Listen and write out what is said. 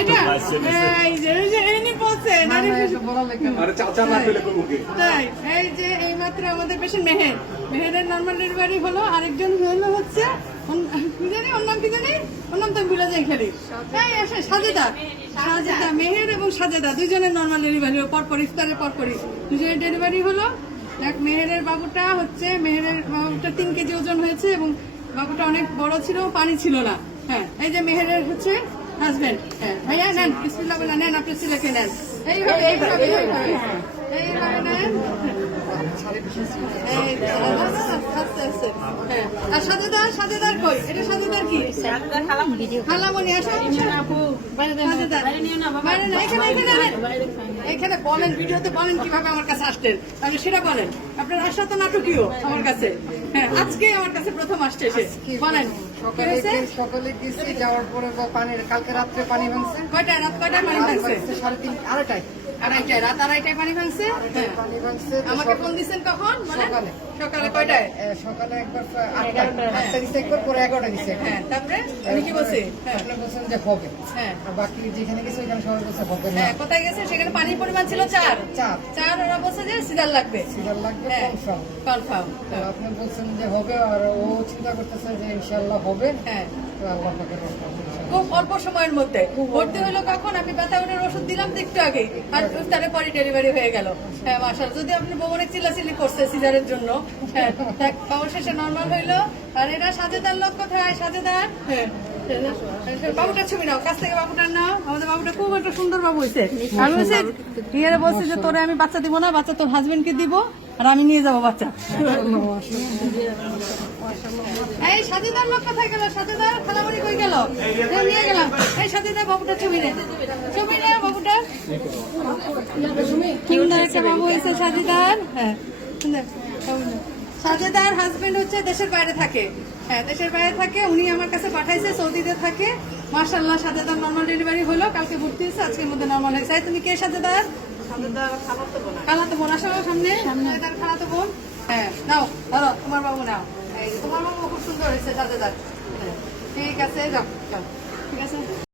এটা। এই যে এই যে এই নিয়ে বলছেন আরে আরে চাচা না পেলে করব তাই এই যে এইমাত্র আমাদের পেশেন্ট মেহের। মেহেরের নর্মাল ডেলিভারি হলো আরেকজন হলো হচ্ছে। কি জানি ওর নাম কি জানি? ওর নাম তো ভুলে যাই খালি। এই আসে সাজেদা। সাজেদা। মেহের এবং সাজেদা দুজনের নর্মাল ডেলিভারি হলো পরপর ইফতারের পরপরই। দুজনের ডেলিভারি হলো। দেখ মেহেরের বাবুটা হচ্ছে মেহেরের বাবুটা তিন কেজি ওজন হয়েছে এবং বাবুটা অনেক বড় ছিল পানি ছিল না। হ্যাঁ এই যে মেহেরের হচ্ছে হাজবেন্ড হ্যাঁ ভাইয়া নেন বিসমিল্লাহ বলে নেন আপনার ছেলেকে নেন। এইভাবে এইভাবে এইভাবে। এইভাবে নেন। হ্যাঁ এখানে এখানে আনেন। এখানে বলেন ভিডিওতে বলেন কীভাবে আমার কাছে আসলেন। তাহলে সেটা বলেন। আপনার আসা তো নাটকীয় আমার কাছে। হ্যাঁ আজকে আমার কাছে প্রথম আসছে সে। বলেন। সকালে সকালে গেছি যাওয়ার পরে পানির কালকে রাত্রে পানি ভাঙছে। কয়টায় রাত কয়টায় পানি ভাঙছে? সাড়ে তিন আড়াইটায়। আড়াইটায়। রাত আড়াইটায় পানি ভাঙছে? পানি ভাঙছে আমাকে ফোন দিচ্ছেন কখন? সকালে। সকালে কয়টায়? সকালে একবার আটটা দিচ্ছে একবার পরে এগারোটা দিচ্ছে হ্যাঁ তারপরে? আমি কি বলছি? আপনি বলছেন যে হবে। হ্যাঁ। আর বাকি যেখানে গেছে ওইখানে সবাই বলছে হবে হ্যাঁ কোথায় গেছে? সেখানে পানির পরিমাণ ছিল চার। চার। চার ওরা বলছে যে সিজার লাগবে। সিজার লাগবে হ্যাঁ কনফার্ম কনফার্ম আপনি বলছেন যে হবে আর ও চিন্তা করতেছে যে ইনশাল্লাহ হবে। হ্যাঁ। ইনশাআল্লাহ। খুব অল্প সময়ের মধ্যে। ভর্তি হলো কখন? আমি ব্যথা ওটার ওষুধ দিলাম তো একটু আগে আর তারে পরে ডেলিভারি হয়ে গেল। হ্যাঁ মাসাল যদি আপনি বমনে চিল্লাচিল্লি করছে সিজারের জন্য হ্যাঁ অবশেষে নর্মাল হইল। আর এটা সাজেদার লোক কোথায়? সাজেদার? হ্যাঁ বাবুটার ছবি নাও। কাছ থেকে বাবুটার নাও। আমাদের বাবুটা খুব একটা সুন্দর বাবু হয়েছে আমি বলছি বলছি যে তোরে আমি বাচ্চা দিব না বাচ্চা তোর হাজবেন্ডকে দিব। আর আমি নিয়ে যাব বাচ্চা। এই সাজেদার লোক কোথায় গেল? সাজেদার খালামণি কই গেল? নিয়ে গেলাম। এই সাজেদার বাবুটা ছবি নে। ছবি নে বাবুটা। সুন্দর একটা বাবু হয়েছে সাজেদার। হ্যাঁ সুন্দর বাবু সাজেদার হাজবেন্ড হচ্ছে দেশের বাইরে থাকে। হ্যাঁ দেশের বাইরে থাকে। উনি আমার কাছে পাঠাইছে সৌদিতে থাকে। মার্শাল্লাহ সাজেদার নর্মাল ডেলিভারি হলো। কালকে ভর্তি হয়েছে আজকের মধ্যে নর্মাল হয়েছে। তুমি কে সাজেদার? খালাতো বোন আসো সামনে। সাজেদার খালাতো বোন। হ্যাঁ নাও ধরো তোমার বাবু নাও। তোমার বাবু খুব সুন্দর হয়েছে সাজেদার হ্যাঁ, ঠিক আছে যাও যাও। ঠিক আছে?